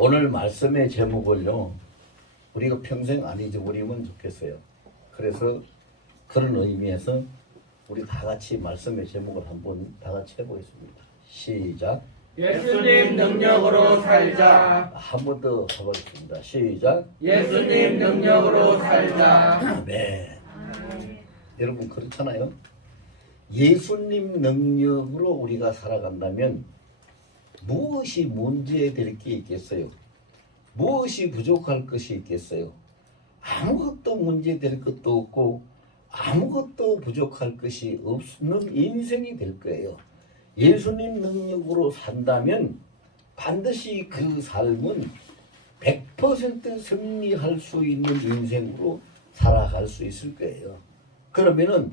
오늘 말씀의 제목을요, 우리가 평생 안 잊어버리면 좋겠어요. 그래서 그런 의미에서 우리 다 같이 말씀의 제목을 한번 다 같이 해보겠습니다. 시작. 예수님 능력으로 살자. 한 번 더 해보겠습니다. 시작. 예수님 능력으로 살자. 아멘. 여러분 그렇잖아요. 예수님 능력으로 우리가 살아간다면 무엇이 문제될 게 있겠어요? 무엇이 부족할 것이 있겠어요? 아무것도 문제될 것도 없고 아무것도 부족할 것이 없는 인생이 될 거예요. 예수님 능력으로 산다면 반드시 그 삶은 100% 승리할 수 있는 인생으로 살아갈 수 있을 거예요. 그러면은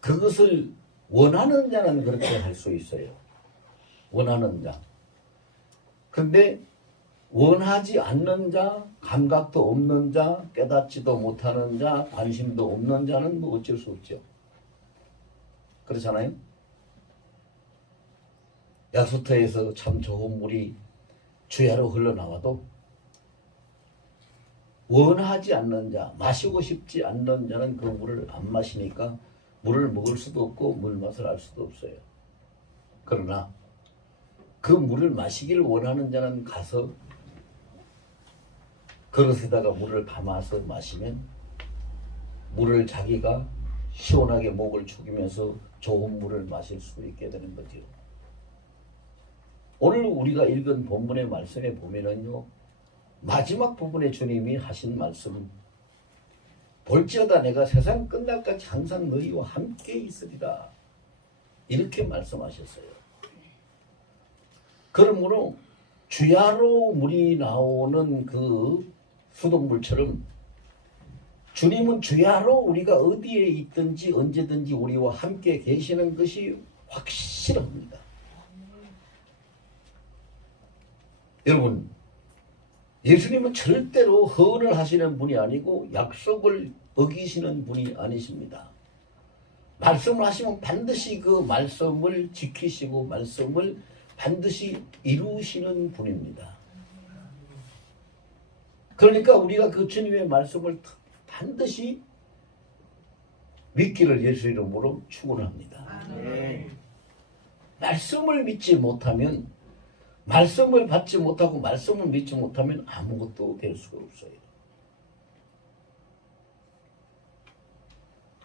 그것을 원하는 자는 그렇게 할 수 있어요. 원하는 자. 근데 원하지 않는 자, 감각도 없는 자, 깨닫지도 못하는 자, 관심도 없는 자는 뭐 어쩔 수 없죠. 그렇잖아요? 야수터에서 참 좋은 물이 주야로 흘러나와도 원하지 않는 자, 마시고 싶지 않는 자는 그 물을 안 마시니까 물을 먹을 수도 없고 물 맛을 알 수도 없어요. 그러나 그 물을 마시기를 원하는 자는 가서 그릇에다가 물을 담아서 마시면 물을 자기가 시원하게 목을 죽이면서 좋은 물을 마실 수 있게 되는 거죠. 오늘 우리가 읽은 본문의 말씀에 보면은요, 마지막 부분에 주님이 하신 말씀, 볼지어다 내가 세상 끝날까지 항상 너희와 함께 있으리라, 이렇게 말씀하셨어요. 그러므로 주야로 물이 나오는 그 수돗물처럼 주님은 주야로 우리가 어디에 있든지 언제든지 우리와 함께 계시는 것이 확실합니다. 여러분, 예수님은 절대로 허언을 하시는 분이 아니고 약속을 어기시는 분이 아니십니다. 말씀을 하시면 반드시 그 말씀을 지키시고 말씀을 반드시 이루시는 분입니다. 그러니까 우리가 그 주님의 말씀을 반드시 믿기를 예수 이름으로 축원합니다. 말씀을 믿지 못하면, 말씀을 받지 못하고 말씀을 믿지 못하면 아무것도 될 수가 없어요.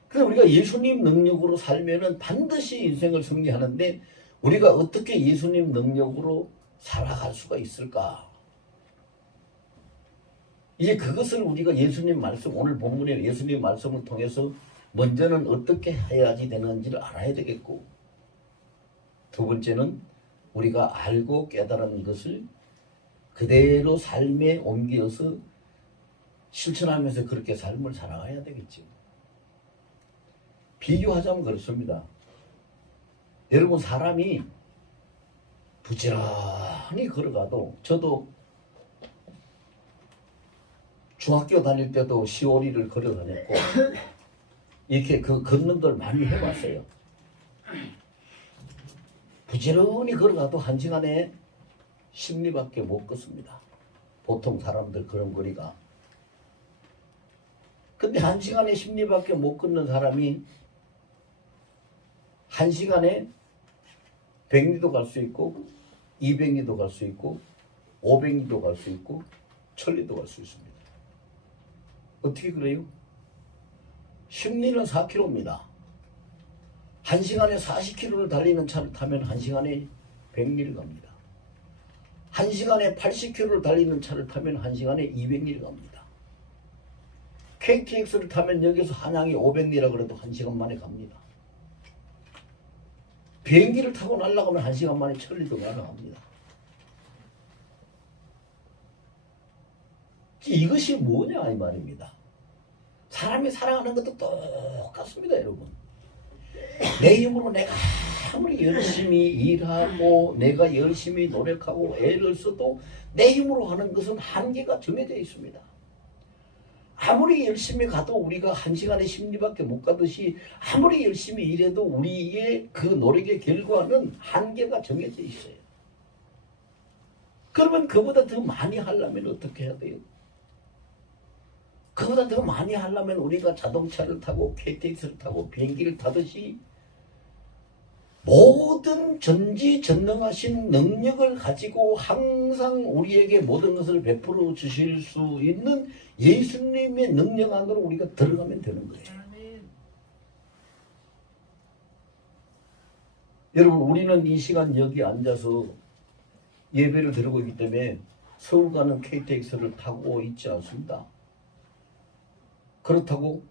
그래서 우리가 예수님 능력으로 살면은 반드시 인생을 승리하는데 우리가 어떻게 예수님 능력으로 살아갈 수가 있을까? 이제 그것을 우리가 예수님 말씀, 오늘 본문의 예수님 말씀을 통해서 먼저는 어떻게 해야지 되는지를 알아야 되겠고, 두 번째는 우리가 알고 깨달은 것을 그대로 삶에 옮겨서 실천하면서 그렇게 삶을 살아가야 되겠죠. 비교하자면 그렇습니다. 여러분, 사람이 부지런히 걸어가도, 저도 중학교 다닐 때도 시오리를 걸어 다녔고 이렇게 그 걷는 걸 많이 해봤어요. 부지런히 걸어가도 1시간에 10리밖에 못 걷습니다. 보통 사람들 그런 거리가. 근데 1시간에 10리밖에 못 걷는 사람이 1시간에 100리도 갈 수 있고 200리도 갈 수 있고 500리도 갈 수 있고 1000리도 갈 수 있습니다. 어떻게 그래요? 10리는 4km입니다. 1시간에 40km를 달리는 차를 타면 1시간에 100리를 갑니다. 1시간에 80km를 달리는 차를 타면 1시간에 200리를 갑니다. KTX를 타면 여기서 한양이 500리라 그래도 1시간 만에 갑니다. 비행기를 타고 날아가면 1시간 만에 1000리도 날아갑니다. 이것이 뭐냐 이 말입니다. 사람이 살아가는 것도 똑같습니다. 여러분, 내 힘으로 내가 아무리 열심히 일하고 내가 열심히 노력하고 애를 써도 내 힘으로 하는 것은 한계가 정해져 있습니다. 아무리 열심히 가도 우리가 1시간에 10리밖에 못 가듯이 아무리 열심히 일해도 우리의 그 노력의 결과는 한계가 정해져 있어요. 그러면 그보다 더 많이 하려면 어떻게 해야 돼요? 그보다 더 많이 하려면 우리가 자동차를 타고 KTX를 타고 비행기를 타듯이 모든 전지전능하신 능력을 가지고 항상 우리에게 모든 것을 베풀어 주실 수 있는 예수님의 능력 안으로 우리가 들어가면 되는 거예요. 여러분, 우리는 이 시간 여기 앉아서 예배를 드리고 있기 때문에 서울 가는 KTX를 타고 있지 않습니다. 그렇다고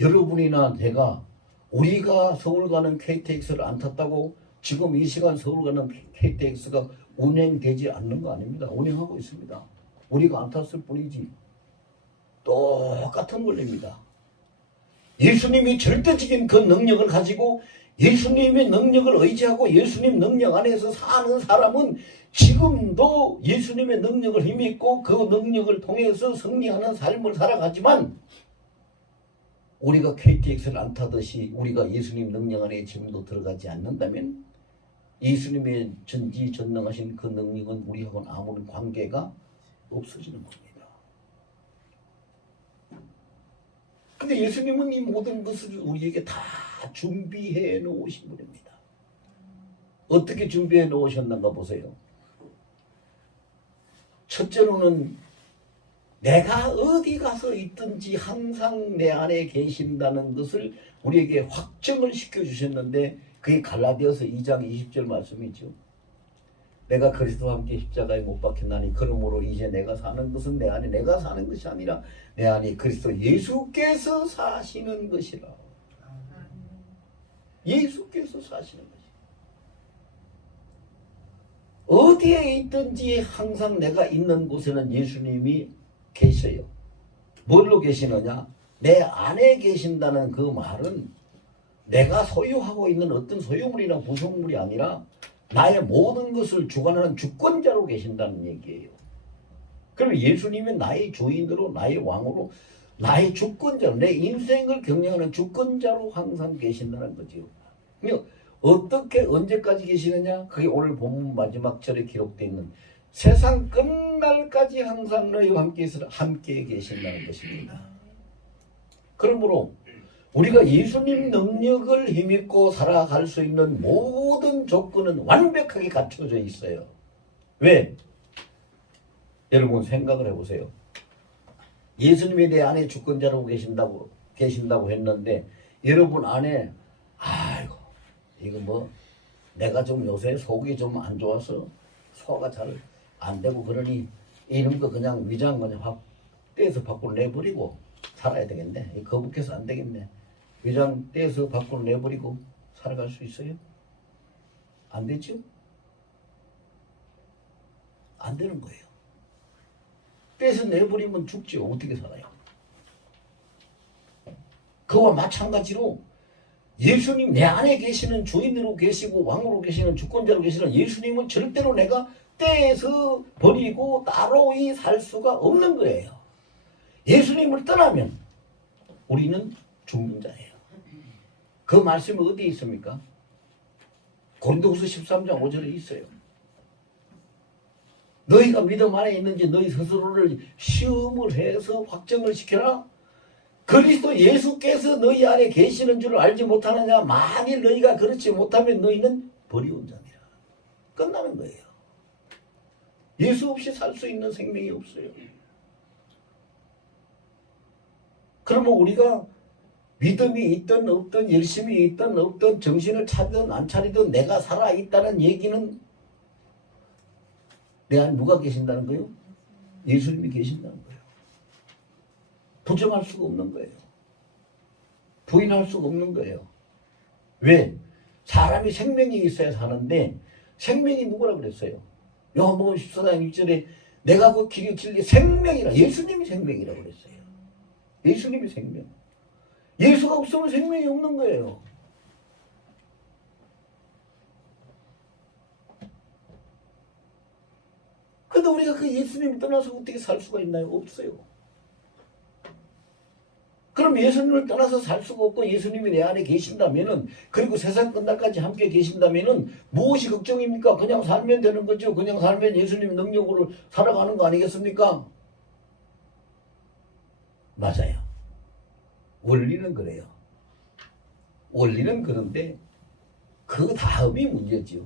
여러분이나 내가 우리가 서울 가는 KTX를 안 탔다고 지금 이 시간 서울 가는 KTX가 운행되지 않는 거 아닙니다. 운행하고 있습니다. 우리가 안 탔을 뿐이지. 똑같은 원리입니다. 예수님이 절대적인 그 능력을 가지고 예수님의 능력을 의지하고 예수님 능력 안에서 사는 사람은 지금도 예수님의 능력을 힘입고 그 능력을 통해서 승리하는 삶을 살아가지만 우리가 KTX를 안 타듯이 우리가 예수님 능력 안에 지금도 들어가지 않는다면 예수님의 전지전능하신 그 능력은 우리하고는 아무런 관계가 없어지는 겁니다. 근데 예수님은 이 모든 것을 우리에게 다 준비해 놓으신 분입니다. 어떻게 준비해 놓으셨는가 보세요. 첫째로는 내가 어디 가서 있든지 항상 내 안에 계신다는 것을 우리에게 확정을 시켜주셨는데 그게 갈라디아서 2장 20절 말씀이죠. 내가 그리스도와 함께 십자가에 못 박혔나니 그러므로 이제 내가 사는 것은 내 안에 내가 사는 것이 아니라 내 안에 그리스도 예수께서 사시는 것이라. 예수께서 사시는 것이라. 어디에 있든지 항상 내가 있는 곳에는 예수님이 계셔요. 뭘로 계시느냐? 내 안에 계신다는 그 말은 내가 소유하고 있는 어떤 소유물이나 부속물이 아니라 나의 모든 것을 주관하는 주권자로 계신다는 얘기예요. 그럼 예수님은 나의 주인으로 나의 왕으로 나의 주권자로 내 인생을 경영하는 주권자로 항상 계신다는 거죠. 어떻게 언제까지 계시느냐? 그게 오늘 본문 마지막 절에 기록되어 있는 세상 끝날까지 항상 너희와 함께 계신다는 것입니다. 그러므로 우리가 예수님 능력을 힘입고 살아갈 수 있는 모든 조건은 완벽하게 갖춰져 있어요. 왜? 여러분 생각을 해보세요. 예수님이 내 안에 주권자로 계신다고 했는데 여러분 안에 아이고 이거 뭐 내가 좀 요새 속이 좀 안 좋아서 소화가 잘 안 되고 그러니 이런 거 그냥 위장 그냥 확 떼서 밖으로 내버리고 살아야 되겠네. 거북해서 안 되겠네. 위장 떼서 밖으로 내버리고 살아갈 수 있어요? 안 되죠? 안 되는 거예요. 떼서 내버리면 죽죠. 어떻게 살아요? 그와 마찬가지로 예수님 내 안에 계시는 주인으로 계시고 왕으로 계시는 주권자로 계시는 예수님은 절대로 내가 떼서 버리고 따로이 살 수가 없는 거예요. 예수님을 떠나면 우리는 죽는 자예요. 그 말씀이 어디에 있습니까? 고린도후서 13장 5절에 있어요. 너희가 믿음 안에 있는지 너희 스스로를 시험을 해서 확정을 시켜라. 그리스도 예수께서 너희 안에 계시는 줄 알지 못하느냐. 만일 너희가 그렇지 못하면 너희는 버리운 자니라. 끝나는 거예요. 예수 없이 살 수 있는 생명이 없어요. 그러면 우리가 믿음이 있든 없든 열심히 있든 없든 정신을 차리든 안 차리든 내가 살아있다는 얘기는 내 안에 누가 계신다는 거예요? 예수님이 계신다는 거예요. 부정할 수가 없는 거예요. 부인할 수가 없는 거예요. 왜? 사람이 생명이 있어야 사는데 생명이 누구라 그랬어요? 요한복음 14장 1절에 내가 그 길이 진리 생명이라 예수님이 생명이라고 그랬어요. 예수님이 생명. 예수가 없으면 생명이 없는 거예요. 그런데 우리가 그 예수님을 떠나서 어떻게 살 수가 있나요? 없어요. 그럼 예수님을 떠나서 살 수가 없고 예수님이 내 안에 계신다면은, 그리고 세상 끝날까지 함께 계신다면은 무엇이 걱정입니까? 그냥 살면 되는 거죠. 그냥 살면 예수님 능력으로 살아가는 거 아니겠습니까? 맞아요. 원리는 그래요. 원리는 그런데 그 다음이 문제지요.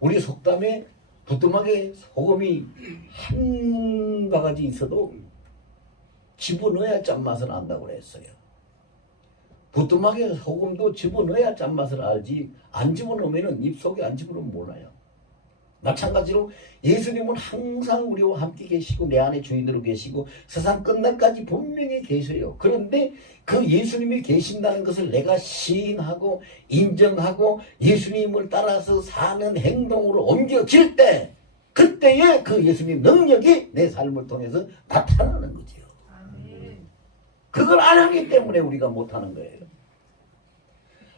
우리 속담에 부뚜막에 소금이 한 바가지 있어도 집어넣어야 짠맛을 안다고 그랬어요. 부뚜막에 소금도 집어넣어야 짠맛을 알지, 안 집어넣으면 입속에 안 집어넣으면 몰라요. 마찬가지로 예수님은 항상 우리와 함께 계시고 내 안에 주인으로 계시고 세상 끝날까지 분명히 계셔요. 그런데 그 예수님이 계신다는 것을 내가 시인하고 인정하고 예수님을 따라서 사는 행동으로 옮겨질 때, 그때에 그 예수님 능력이 내 삶을 통해서 나타나는 거지요. 그걸 안 하기 때문에 우리가 못하는 거예요.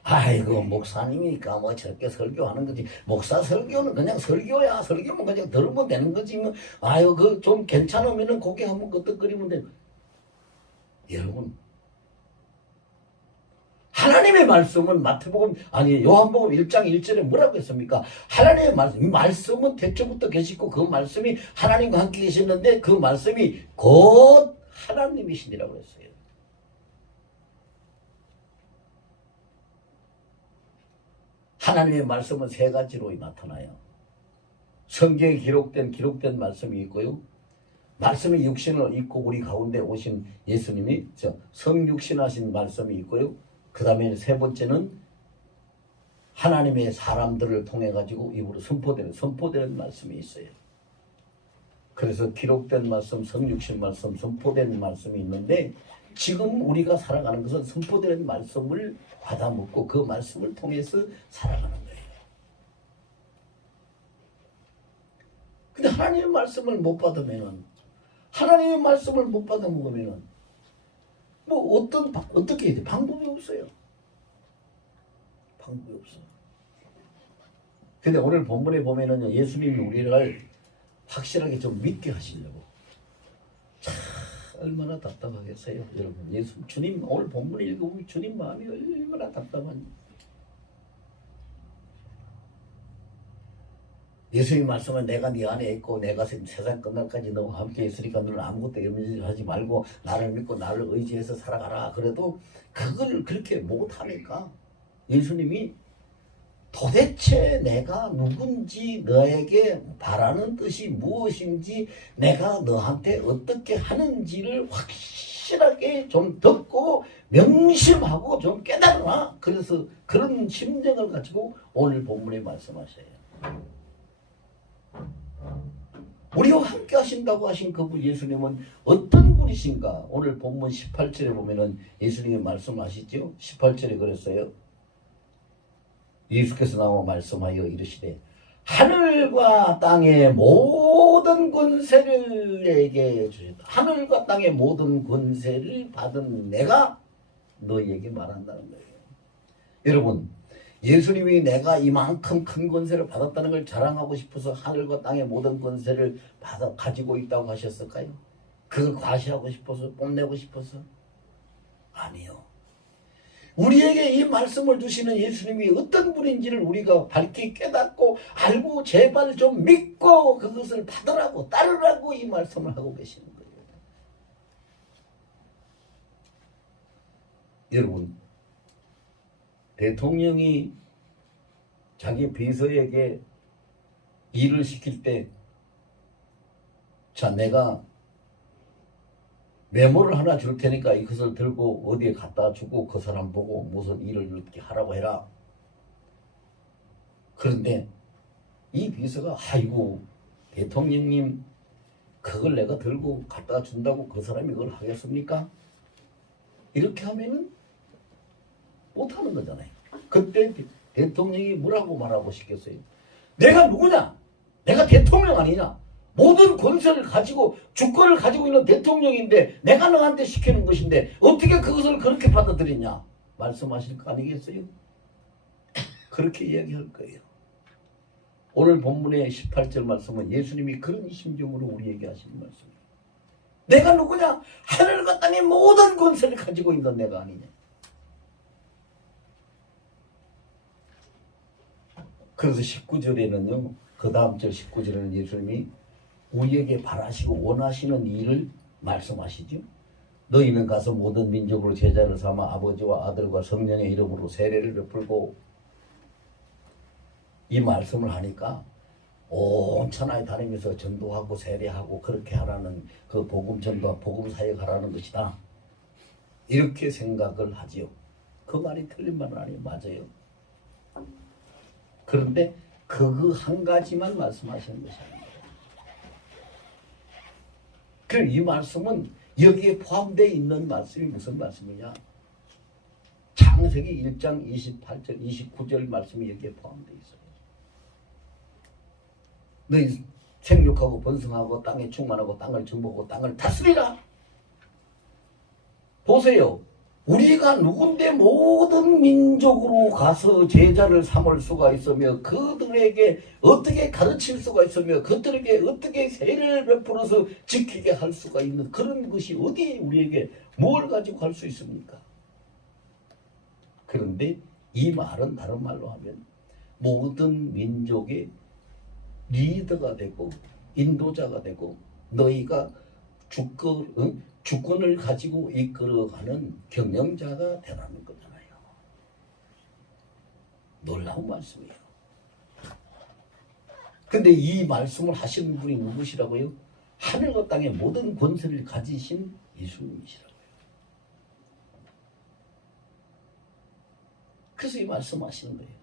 아이고 목사님이니까 뭐 저렇게 설교하는 거지. 목사 설교는 그냥 설교야. 설교면 그냥 들으면 되는 거지. 뭐 아유 그 좀 괜찮으면은 고개 한번 끄덕거리면 돼. 여러분, 하나님의 말씀은 요한복음 1장 1절에 뭐라고 했습니까? 하나님의 말씀은 태초부터 계시고 그 말씀이 하나님과 함께 계셨는데 그 말씀이 곧 하나님이시니라고 했어요. 하나님의 말씀은 세 가지로 나타나요. 성경에 기록된 말씀이 있고요. 말씀이 육신을 입고 우리 가운데 오신 예수님이 성육신하신 말씀이 있고요. 그 다음에 세 번째는 하나님의 사람들을 통해 가지고 입으로 선포되는 말씀이 있어요. 그래서 기록된 말씀, 성육신 말씀, 선포된 말씀이 있는데 지금 우리가 살아가는 것은 선포되는 말씀을 받아먹고 그 말씀을 통해서 살아가는 거예요. 근데 하나님의 말씀을 못 받으면은, 하나님의 말씀을 못 받아먹으면은 뭐 어떻게 해야 돼? 방법이 없어요. 방법이 없어. 근데 오늘 본문에 보면은 예수님이 우리를 확실하게 좀 믿게 하시려고. 참 얼마나 답답하겠어요, 여러분. 주님 오늘 본문을 읽어보면 주님 마음이 얼마나 답답한지. 예수님 말씀은 내가 네 안에 있고 내가 세상 끝날까지 너와 함께 있으니까 너는 아무것도 염려하지 말고 나를 믿고 나를 의지해서 살아가라. 그래도 그걸 그렇게 못하니까 예수님이 도대체 내가 누군지, 너에게 바라는 뜻이 무엇인지, 내가 너한테 어떻게 하는지를 확실하게 좀 듣고 명심하고 좀 깨달으라. 그래서 그런 심정을 가지고 오늘 본문에 말씀하셔요. 우리와 함께 하신다고 하신 그분 예수님은 어떤 분이신가? 오늘 본문 18절에 보면은 예수님이 말씀하시죠. 18절에 그랬어요. 예수께서 나와 말씀하여 이르시되 하늘과 땅의 모든 권세를 내게 주셨다. 하늘과 땅의 모든 권세를 받은 내가 너희에게 말한다는 거예요. 여러분, 예수님이 내가 이만큼 큰 권세를 받았다는 걸 자랑하고 싶어서 하늘과 땅의 모든 권세를 가지고 있다고 하셨을까요? 그걸 과시하고 싶어서, 뽐내고 싶어서? 아니요. 우리에게 이 말씀을 주시는 예수님이 어떤 분인지를 우리가 밝히 깨닫고 알고 제발 좀 믿고 그것을 받으라고, 따르라고 이 말씀을 하고 계시는 거예요. 여러분, 대통령이 자기 비서에게 일을 시킬 때, 자, 내가 메모를 하나 줄 테니까 이것을 들고 어디에 갖다 주고 그 사람 보고 무슨 일을 이렇게 하라고 해라. 그런데 이 비서가 아이고 대통령님 그걸 내가 들고 갖다 준다고 그 사람이 그걸 하겠습니까? 이렇게 하면은 못하는 거잖아요. 그때 대통령이 뭐라고 말하고 싶겠어요? 내가 누구냐? 내가 대통령 아니냐? 모든 권세를 가지고 주권을 가지고 있는 대통령인데 내가 너한테 시키는 것인데 어떻게 그것을 그렇게 받아들이냐? 말씀하실 거 아니겠어요? 그렇게 이야기할 거예요. 오늘 본문의 18절 말씀은 예수님이 그런 심정으로 우리에게 하시는 말씀이에요. 내가 누구냐? 하늘과 땅의 모든 권세를 가지고 있는 내가 아니냐. 그래서 19절에는요, 그 다음 절 19절에는 예수님이 우리에게 바라시고 원하시는 일을 말씀하시죠. 너희는 가서 모든 민족으로 제자를 삼아 아버지와 아들과 성령의 이름으로 세례를 베풀고, 이 말씀을 하니까 온 천하에 다니면서 전도하고 세례하고 그렇게 하라는, 그 복음 전도와 복음 사역하라는 것이다, 이렇게 생각을 하지요. 그 말이 틀린 말은 아니에요. 맞아요. 그런데 그 한 가지만 말씀하시는 것이 아닙니다. 그럼 이 말씀은 여기에 포함되어 있는 말씀이 무슨 말씀이냐? 창세기 1장 28절 29절 말씀이 여기에 포함되어 있어요. 너희 생육하고 번성하고 땅에 충만하고 땅을 정복하고 땅을 다스리라. 보세요. 우리가 누군데 모든 민족으로 가서 제자를 삼을 수가 있으며 그들에게 어떻게 가르칠 수가 있으며 그들에게 어떻게 세례를 베풀어서 지키게 할 수가 있는 그런 것이 어디에 우리에게 뭘 가지고 할 수 있습니까? 그런데 이 말은 다른 말로 하면 모든 민족의 리더가 되고 인도자가 되고 너희가 주권을 가지고 이끌어가는 경영자가 되라는 거잖아요. 놀라운 말씀이에요. 근데 이 말씀을 하시는 분이 누구시라고요? 하늘과 땅의 모든 권세를 가지신 예수님이시라고요. 그래서 이 말씀 하시는 거예요.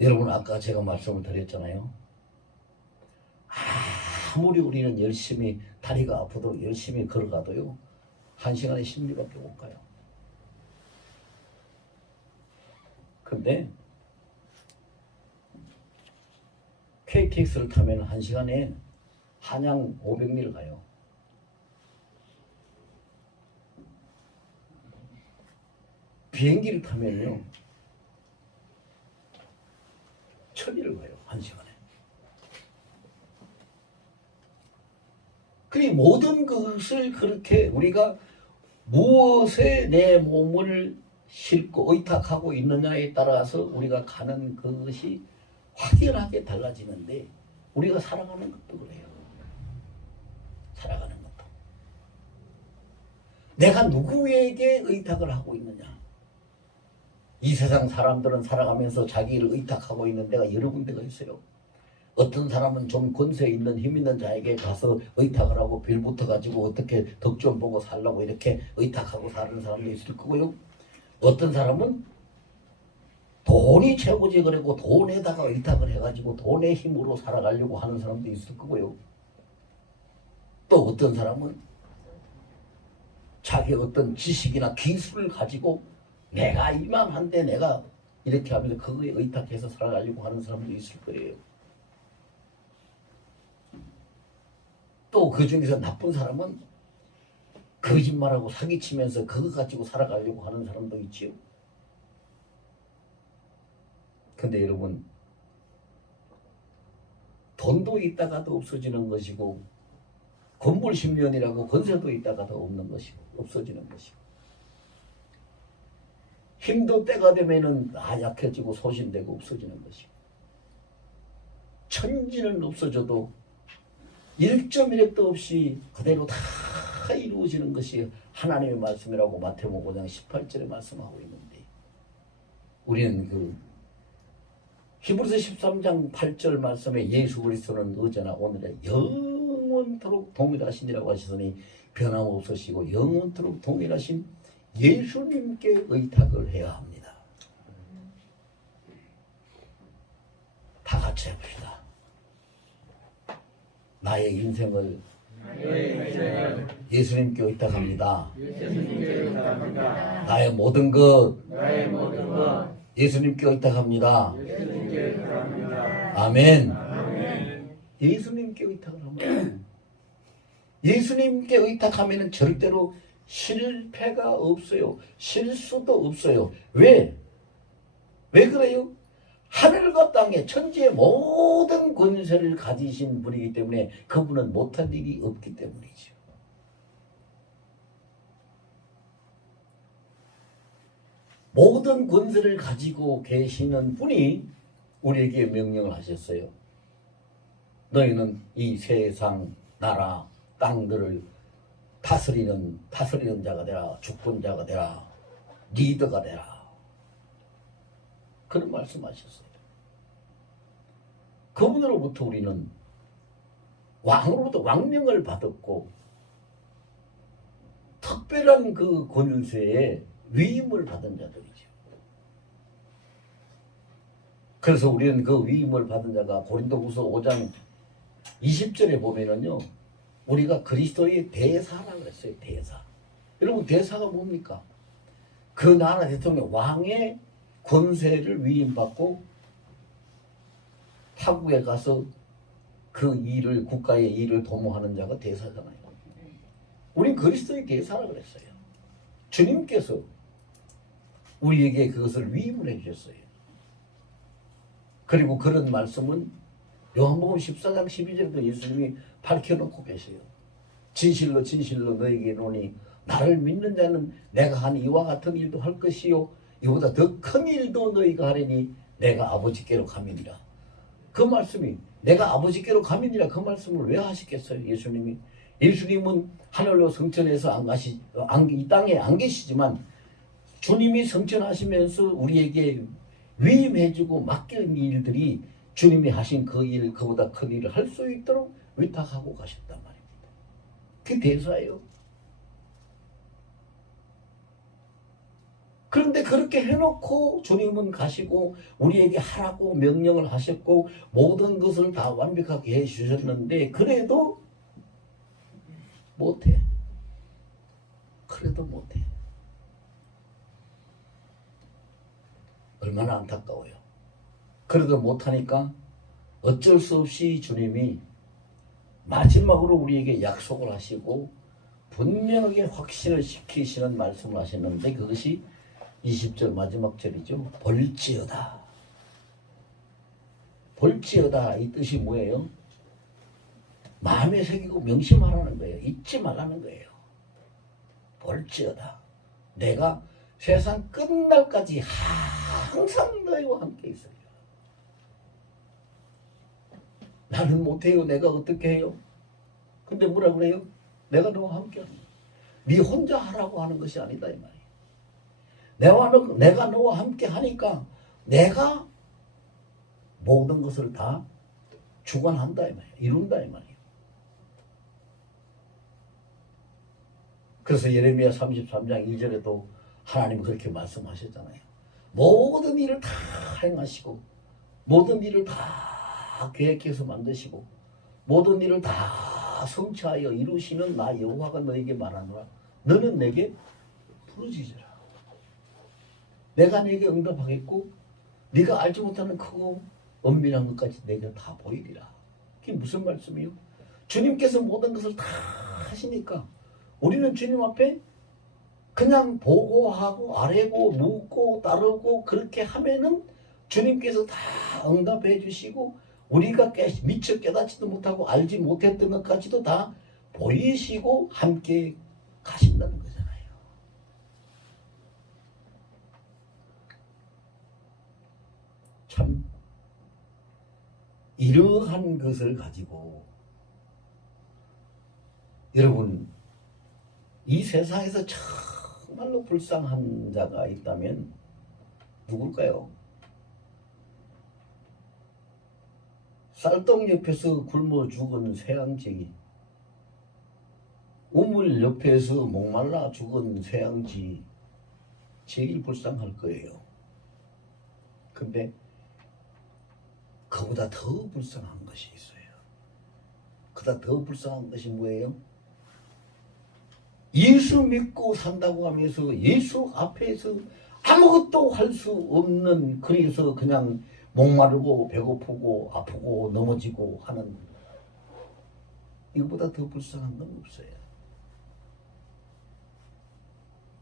여러분, 아까 제가 말씀을 드렸잖아요. 아무리 우리는 열심히 다리가 아프도록 열심히 걸어가도요, 1시간에 10리밖에 못 가요. 근데 KTX를 타면 1시간에 한양 500리를 가요. 비행기를 타면요 1000리를 가요. 1시간에. 그 모든 것을 그렇게 우리가 무엇에 내 몸을 싣고 의탁하고 있느냐에 따라서 우리가 가는 그것이 확연하게 달라지는데, 우리가 살아가는 것도 그래요. 살아가는 것도. 내가 누구에게 의탁을 하고 있느냐. 이 세상 사람들은 살아가면서 자기를 의탁하고 있는 데가 여러 군데가 있어요. 어떤 사람은 좀 권세 있는 힘 있는 자에게 가서 의탁을 하고 빌붙어 가지고 어떻게 덕 좀 보고 살라고 이렇게 의탁하고 사는 사람도 있을 거고요. 어떤 사람은 돈이 최고지 그러고 돈에다가 의탁을 해가지고 돈의 힘으로 살아가려고 하는 사람도 있을 거고요. 또 어떤 사람은 자기 어떤 지식이나 기술을 가지고 내가 이만한데 내가 이렇게 하면서 그거에 의탁해서 살아가려고 하는 사람도 있을 거예요. 또 그 중에서 나쁜 사람은 거짓말하고 사기치면서 그거 가지고 살아가려고 하는 사람도 있지요. 근데 여러분, 돈도 있다가도 없어지는 것이고 건물 10년이라고 건세도 있다가도 없는 것이고 없어지는 것이고, 힘도 때가 되면은 약해지고 소진되고 없어지는 것이고, 천지는 없어져도 1.1획도 없이 그대로 다 이루어지는 것이 하나님의 말씀이라고 마태복음 5장 18절에 말씀하고 있는데, 우리는 그 히브리서 13장 8절 말씀에 예수 그리스도는 어제나 오늘에 영원토록 동일하시니라고 하시더니 변함없으시고 영원토록 동일하신 예수님께 의탁을 해야 합니다. 다 같이 해봅시다. 나의 인생을 예수님께 의탁합니다. 나의 모든 것 예수님께 의탁합니다. 아멘. 예수님께 의탁을 합니다. 예수님께 의탁하면 절대로 실패가 없어요. 실수도 없어요. 왜? 왜 그래요? 하늘과 땅의 천지의 모든 권세를 가지신 분이기 때문에 그분은 못할 일이 없기 때문이죠. 모든 권세를 가지고 계시는 분이 우리에게 명령을 하셨어요. 너희는 이 세상, 나라, 땅들을 다스리는 자가 되라. 주권자가 되라. 리더가 되라. 그런 말씀하셨어요. 그분으로부터 우리는 왕으로부터 왕명을 받았고 특별한 그 권세에 위임을 받은 자들이죠. 그래서 우리는 그 위임을 받은 자가 고린도후서 5장 20절에 보면은요, 우리가 그리스도의 대사라고 했어요. 대사. 여러분, 대사가 뭡니까? 그 나라 대통령 왕의 권세를 위임받고 타국에 가서 그 일을, 국가의 일을 도모하는 자가 대사잖아요. 우린 그리스도의 대사라고 그랬어요. 주님께서 우리에게 그것을 위임을 해주셨어요. 그리고 그런 말씀은 요한복음 14장 12절에도 예수님이 밝혀놓고 계세요. 진실로 진실로 너에게 이르노니 나를 믿는 자는 내가 한 이와 같은 일도 할 것이요 이보다 더 큰 일도 너희가 하리니 내가 아버지께로 가미니라. 그 말씀이 내가 아버지께로 가미니라, 그 말씀을 왜 하시겠어요? 예수님은 하늘로 성천에서 이 땅에 안 계시지만 주님이 성천하시면서 우리에게 위임해주고 맡긴 일들이 주님이 하신 그 일, 그보다 큰 일을 할 수 있도록 위탁하고 가셨단 말입니다. 그게 대사예요. 그런데 그렇게 해놓고 주님은 가시고 우리에게 하라고 명령을 하셨고 모든 것을 다 완벽하게 해주셨는데 그래도 못해. 그래도 못해. 얼마나 안타까워요. 그래도 못하니까 어쩔 수 없이 주님이 마지막으로 우리에게 약속을 하시고 분명하게 확신을 시키시는 말씀을 하셨는데 그것이 20절 마지막 절이죠. 볼지어다. 볼지어다 이 뜻이 뭐예요? 마음에 새기고 명심하라는 거예요. 잊지 말라는 거예요. 볼지어다. 내가 세상 끝날까지 항상 너희와 함께 있어요. 나는 못해요. 내가 어떻게 해요? 근데 뭐라 그래요? 내가 너와 함께 합니다. 네 혼자 하라고 하는 것이 아니다 이 말이에요. 내가 너와 함께 하니까 내가 모든 것을 다 주관한다 이 말이에요. 이룬다 이 말이에요. 그래서 예레미야 33장 2절에도 하나님 그렇게 말씀하셨잖아요. 모든 일을 다 행하시고 모든 일을 다 계획해서 만드시고 모든 일을 다 성취하여 이루시는 나 여호와가 너에게 말하노라. 너는 내게 부르짖으라. 내가 내게 응답하겠고 네가 알지 못하는 크고 엄밀한 것까지 내게 다 보이리라. 그게 무슨 말씀이요? 주님께서 모든 것을 다 하시니까 우리는 주님 앞에 그냥 보고하고 아뢰고 묻고 따르고 그렇게 하면은 주님께서 다 응답해 주시고 우리가 미처 깨닫지도 못하고 알지 못했던 것까지도 다 보이시고 함께 가신다는 거잖아요. 참 이러한 것을 가지고 여러분 이 세상에서 정말로 불쌍한 자가 있다면 누굴까요? 쌀떡 옆에서 굶어 죽은 새양지, 우물 옆에서 목말라 죽은 새양지 제일 불쌍할 거예요. 근데 그보다 더 불쌍한 것이 있어요. 그보다 더 불쌍한 것이 뭐예요? 예수 믿고 산다고 하면서 예수 앞에서 아무것도 할 수 없는, 그래서 그냥 목마르고 배고프고 아프고 넘어지고 하는, 이거보다 더 불쌍한 건 없어요.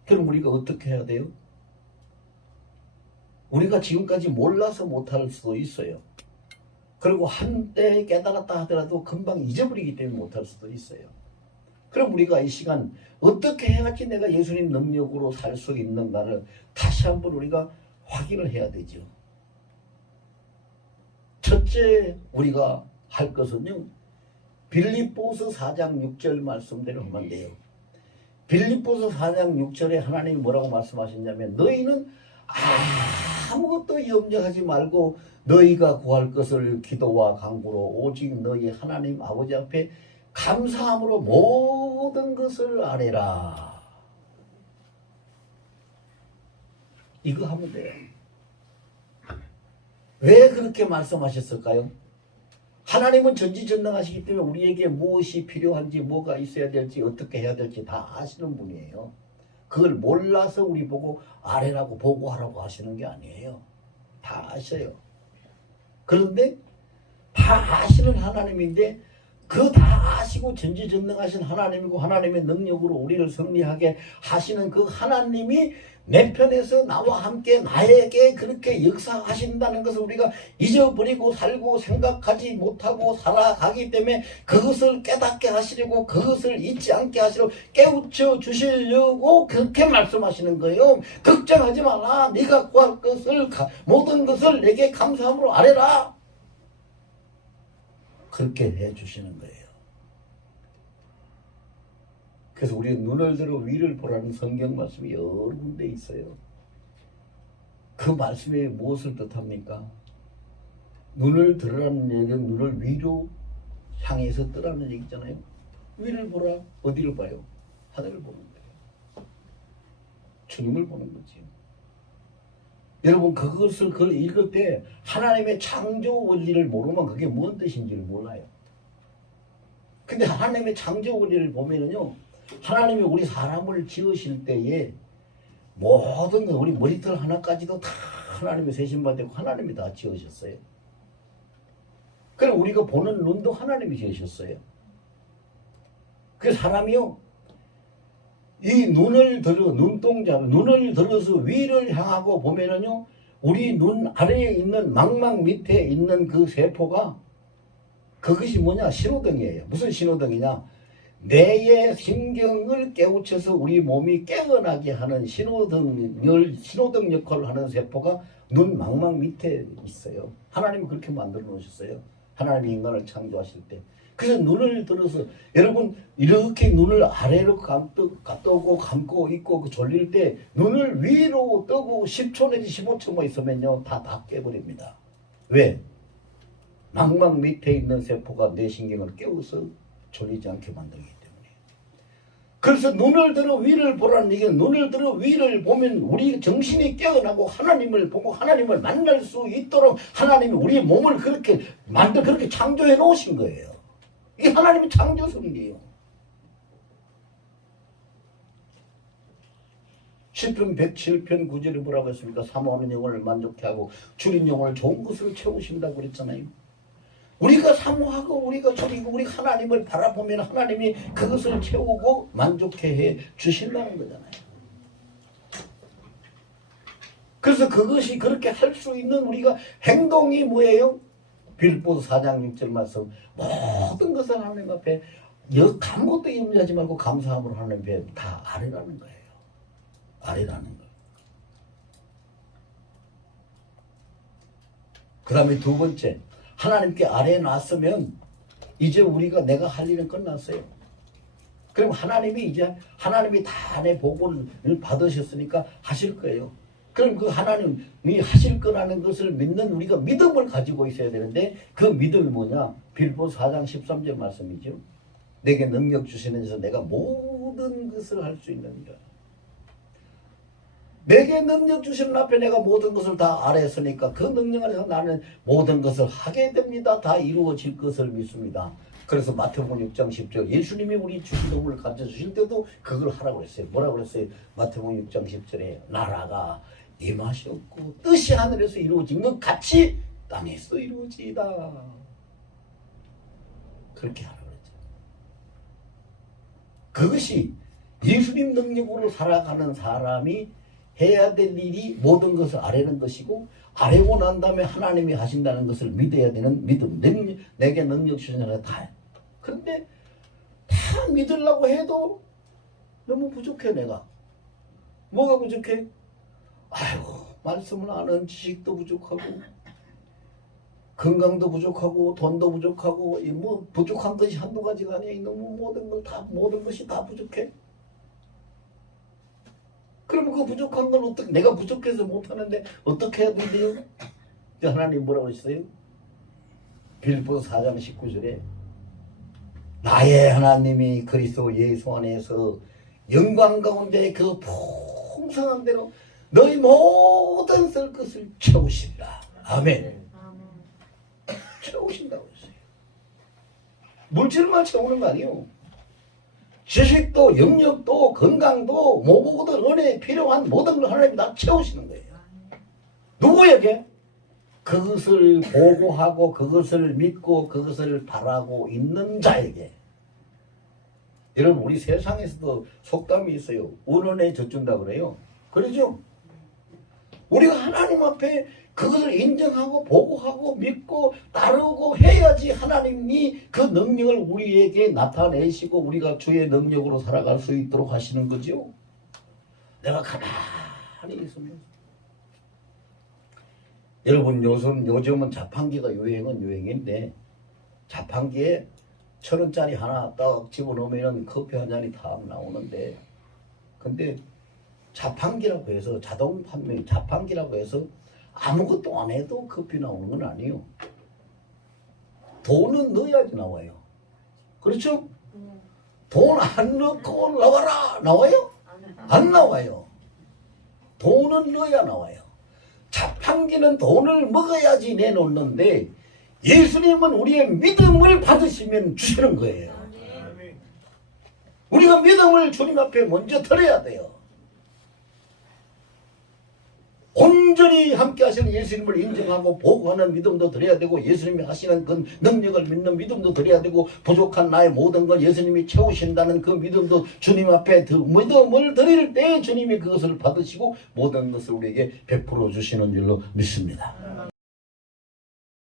그럼 우리가 어떻게 해야 돼요? 우리가 지금까지 몰라서 못할 수도 있어요. 그리고 한때 깨달았다 하더라도 금방 잊어버리기 때문에 못할 수도 있어요. 그럼 우리가 이 시간 어떻게 해야지 내가 예수님 능력으로 살 수 있는가를 다시 한번 우리가 확인을 해야 되죠. 첫째 우리가 할 것은요, 빌립보서 4장 6절 말씀대로 하면 돼요. 빌립보서 4장 6절에 하나님이 뭐라고 말씀하셨냐면, 너희는 아무것도 염려하지 말고 너희가 구할 것을 기도와 간구로 오직 너희 하나님 아버지 앞에 감사함으로 모든 것을 아뢰라. 이거 하면 돼요. 왜 그렇게 말씀하셨을까요? 하나님은 전지전능하시기 때문에 우리에게 무엇이 필요한지, 뭐가 있어야 될지, 어떻게 해야 될지 다 아시는 분이에요. 그걸 몰라서 우리 보고 아뢰라고 보고하라고 하시는 게 아니에요. 다 아셔요. 그런데 다 아시는 하나님인데, 그 다 아시고 전지전능하신 하나님이고 하나님의 능력으로 우리를 승리하게 하시는 그 하나님이 내 편에서 나와 함께 나에게 그렇게 역사하신다는 것을 우리가 잊어버리고 살고 생각하지 못하고 살아가기 때문에 그것을 깨닫게 하시려고, 그것을 잊지 않게 하시려고 깨우쳐 주시려고 그렇게 말씀하시는 거예요. 걱정하지 마라. 네가 구할 것을, 모든 것을 내게 감사함으로 아뢰라. 그렇게 해주시는 거예요. 그래서 우리가 눈을 들어 위를 보라는 성경 말씀이 여러 군데 있어요. 그 말씀이 무엇을 뜻합니까? 눈을 들으라는 얘기는 눈을 위로 향해서 뜨라는 얘기잖아요. 위를 보라. 어디를 봐요? 하늘을 보는 거예요. 주님을 보는 거지요. 여러분, 그걸 읽을 때 하나님의 창조 원리를 모르면 그게 무슨 뜻인지를 몰라요. 근데 하나님의 창조 원리를 보면은요, 하나님이 우리 사람을 지으실 때에 모든 것, 우리 머리털 하나까지도 다 하나님의 세심받고 하나님이 다 지으셨어요. 그럼 우리가 보는 눈도 하나님이 지으셨어요. 그 사람이요, 이 눈을 들어서 위를 향하고 보면은요, 우리 눈 아래에 있는 망막 밑에 있는 그 세포가, 그것이 뭐냐? 신호등이에요. 무슨 신호등이냐? 뇌의 신경을 깨우쳐서 우리 몸이 깨어나게 하는 신호등 역할을 하는 세포가 눈 망막 밑에 있어요. 하나님이 그렇게 만들어 놓으셨어요. 하나님이 인간을 창조하실 때. 그래서 눈을 들어서, 여러분 이렇게 눈을 아래로 뜨고 감고 있고 졸릴 때 눈을 위로 뜨고 10초 내지 15초만 있으면요, 다 깨버립니다. 왜? 망막 밑에 있는 세포가 뇌신경을 깨워서 졸리지 않게 만들기 때문에. 그래서 눈을 들어 위를 보라는 얘기는, 눈을 들어 위를 보면 우리 정신이 깨어나고 하나님을 보고 하나님을 만날 수 있도록 하나님이 우리 몸을 그렇게 그렇게 창조해 놓으신 거예요. 이게 하나님의 창조 섭리예요. 시편 107편 9절에 뭐라고 했습니까? 사모하는 영혼을 만족해 하고 줄인 영혼을 좋은 것으로 채우신다고 그랬잖아요. 우리가 사모하고 우리가 줄이고 우리가 하나님을 바라보면 하나님이 그것을 채우고 만족해 해 주신다는 거잖아요. 그래서 그것이 그렇게 할 수 있는 우리가 행동이 뭐예요? 빌립보서 4장 6절 말씀, 모든 것을 하나님 앞에 아무것도 염려하지 말고 감사함으로 하나님 앞에 다 아뢰라는 거예요. 아뢰라는 거. 그 다음에 두 번째, 하나님께 아뢰놨으면 이제 우리가 내가 할 일은 끝났어요. 그럼 하나님이 다 내 복을 받으셨으니까 하실 거예요. 그럼 그 하나님이 하실 거라는 것을 믿는 우리가 믿음을 가지고 있어야 되는데, 그 믿음이 뭐냐? 빌립보서 4장 13절 말씀이죠. 내게 능력 주시는 데서 내가 모든 것을 할 수 있느니라. 내게 능력 주시는 앞에 내가 모든 것을 다 아뢰었으니까 그 능력 안에서 나는 모든 것을 하게 됩니다. 다 이루어질 것을 믿습니다. 그래서 마태복음 6장 10절, 예수님이 우리 주기도문을 가르쳐 주실 때도 그걸 하라고 했어요. 뭐라고 그랬어요? 마태복음 6장 10절에 나라가 임하셨고 뜻이 하늘에서 이루어진 것 같이 땅에서 이루어지이다. 그렇게 하라고 그랬죠. 그것이 예수님 능력으로 살아가는 사람이 해야 될 일이 모든 것을 아뢰는 것이고 아뢰고 난 다음에 하나님이 하신다는 것을 믿어야 되는 믿음. 내게 능력 주시는 다. 그런데 다 믿으려고 해도 너무 부족해 내가. 뭐가 부족해? 아이고 말씀을 아는 지식도 부족하고 건강도 부족하고 돈도 부족하고 이 뭐 부족한 것이 한두 가지가 아니야. 너무 모든 것이 다 부족해. 그럼 그 부족한 걸 어떻게 내가 부족해서 못하는데 어떻게 해야 된대요? 하나님 뭐라고 했어요? 빌립보서 4장 19절에 나의 하나님이 그리스도 예수 안에서 영광 가운데 그 풍성한 대로 너희 모든 쓸 것을 채우시리라. 아멘. 채우신다고 했어요. 물질만 채우는 거 아니에요. 지식도 영역도 건강도 모든 은혜에 필요한 모든 걸 하나님이 다 채우시는 거예요. 누구에게? 그것을 보고하고 그것을 믿고 그것을 바라고 있는 자에게. 여러분 우리 세상에서도 속담이 있어요. 운원에 젖준다 그래요. 그러죠? 우리가 하나님 앞에 그것을 인정하고 보고하고 믿고 따르고 해야지 하나님이 그 능력을 우리에게 나타내시고 우리가 주의 능력으로 살아갈 수 있도록 하시는 거죠. 내가 가만히 있으면 여러분 요즘은 자판기가 유행인데 자판기에 1,000원짜리 하나 딱 집어넣으면 커피 한 잔이 다 나오는데 근데 자판기라고 해서 자동 판매 자판기라고 해서 아무것도 안 해도 커피 나오는 건 아니에요. 돈은 넣어야지 나와요. 그렇죠? 돈 안 넣고 나와라 나와요? 안 나와요. 돈은 넣어야 나와요. 자판기는 돈을 먹어야지 내놓는데 예수님은 우리의 믿음을 받으시면 주시는 거예요. 우리가 믿음을 주님 앞에 먼저 드려야 돼요. 온전히 함께 하시는 예수님을 인정하고 보고하는 믿음도 드려야 되고 예수님이 하시는 그 능력을 믿는 믿음도 드려야 되고 부족한 나의 모든 걸 예수님이 채우신다는 그 믿음도 주님 앞에 믿음을 드릴 때 주님이 그것을 받으시고 모든 것을 우리에게 베풀어 주시는 줄로 믿습니다.